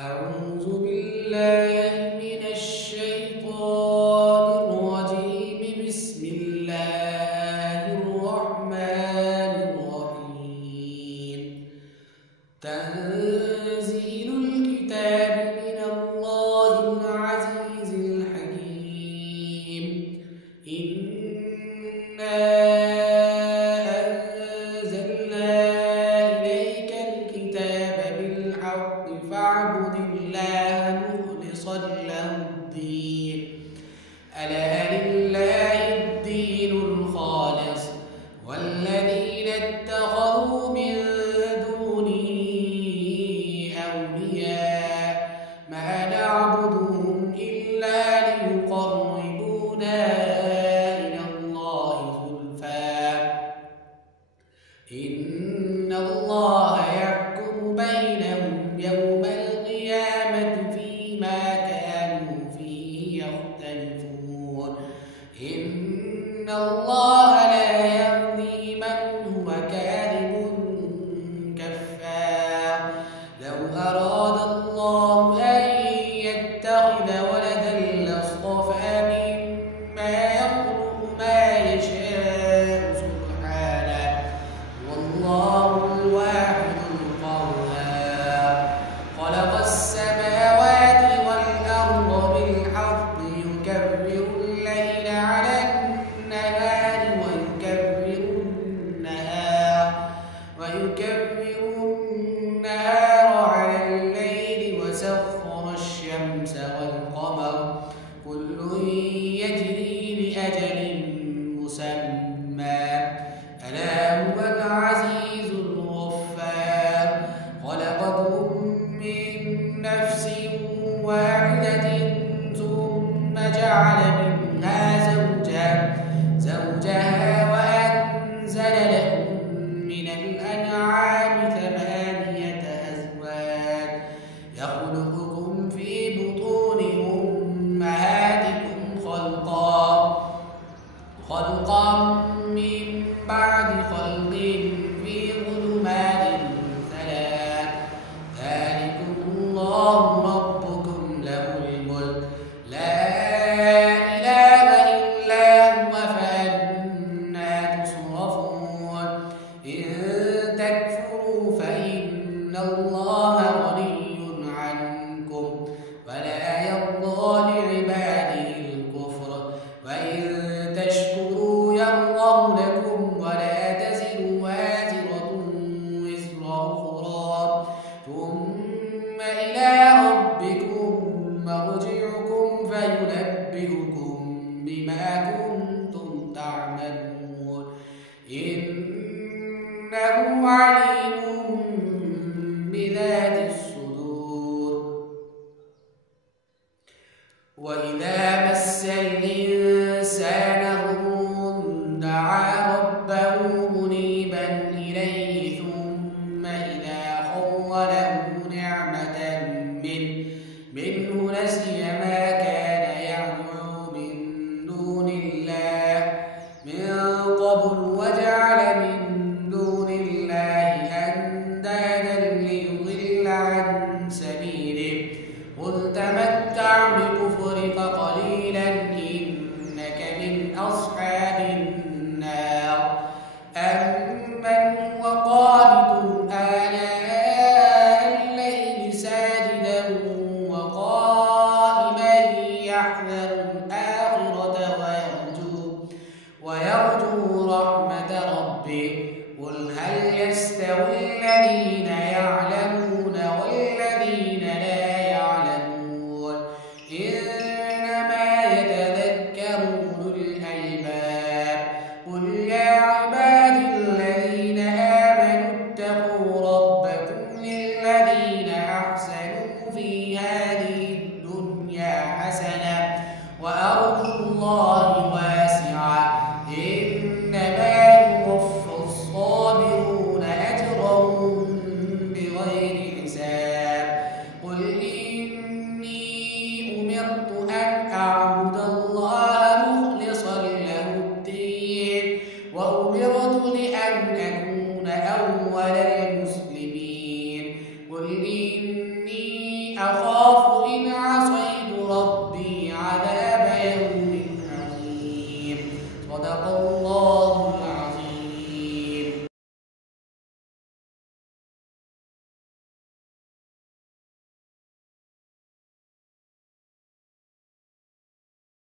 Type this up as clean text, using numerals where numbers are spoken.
أعوذ بالله من الشيطان الرجيم. بسم الله الرحمن الرحيم. تنزيل الكتاب من الله العزيز الحكيم. إنا أنزلنا إليك الكتاب بالحق فاعبد الله مخلصا له الدين. ألا لله الدين الخالص والذين اتخذوا من دونه أولياء ما نعبدهم إلا ليقربونا إلى الله زلفى إن الله يحكم بينهم يوم القيامة فيما كانوا فيه يختلفون. إن الله لا يهدي من هو كاذب كفار. لو أراد الله أن يتخذ ولدا لاصطفى مما يخلق ما يشاء سبحانه والله الواحد القهار. خلق السماوات والأرض بالحق يكبر الليل على النهار ويكبر النهار على الليل وسخر الشمس والقمر كل يجري لأجل مسمى ألا هو العزيز الغفار. خلقكم من نفس واحدة ثم جعل منها زوجها وأنزل لكم من الأنعام ثمانية أزواج يخلقكم في بطون أمهاتكم خلقا من بعد خلق في ظلمات ثلاث ذلكم الله ربكم له الملك لا إله إلا هو فأنى تصرفون. إن تكفروا فإن الله غني عنكم ولا يرضى لعباده الكفر وإن تشكروا يرضه لكم ولا تزر وازرة وزر أخرى ثم إلى ربكم مرجعكم فينبئكم بما كنتم تعملون. إنه عليم بذات الصدور. وإذا مس الإنسان ضر دعا ربه منيبا إليه ثم إذا خوله نعمة منه نسي ما كان يدعو من دون الله من قبل وجعل من دون الله أندادا ليضل عن سبيله. قل تمتع بكفرك قليلا إنك من أصحاب النار. أمن هو قانت آناء الليل ساجدا وقائما يحذر الآخرة ويرجو أخذ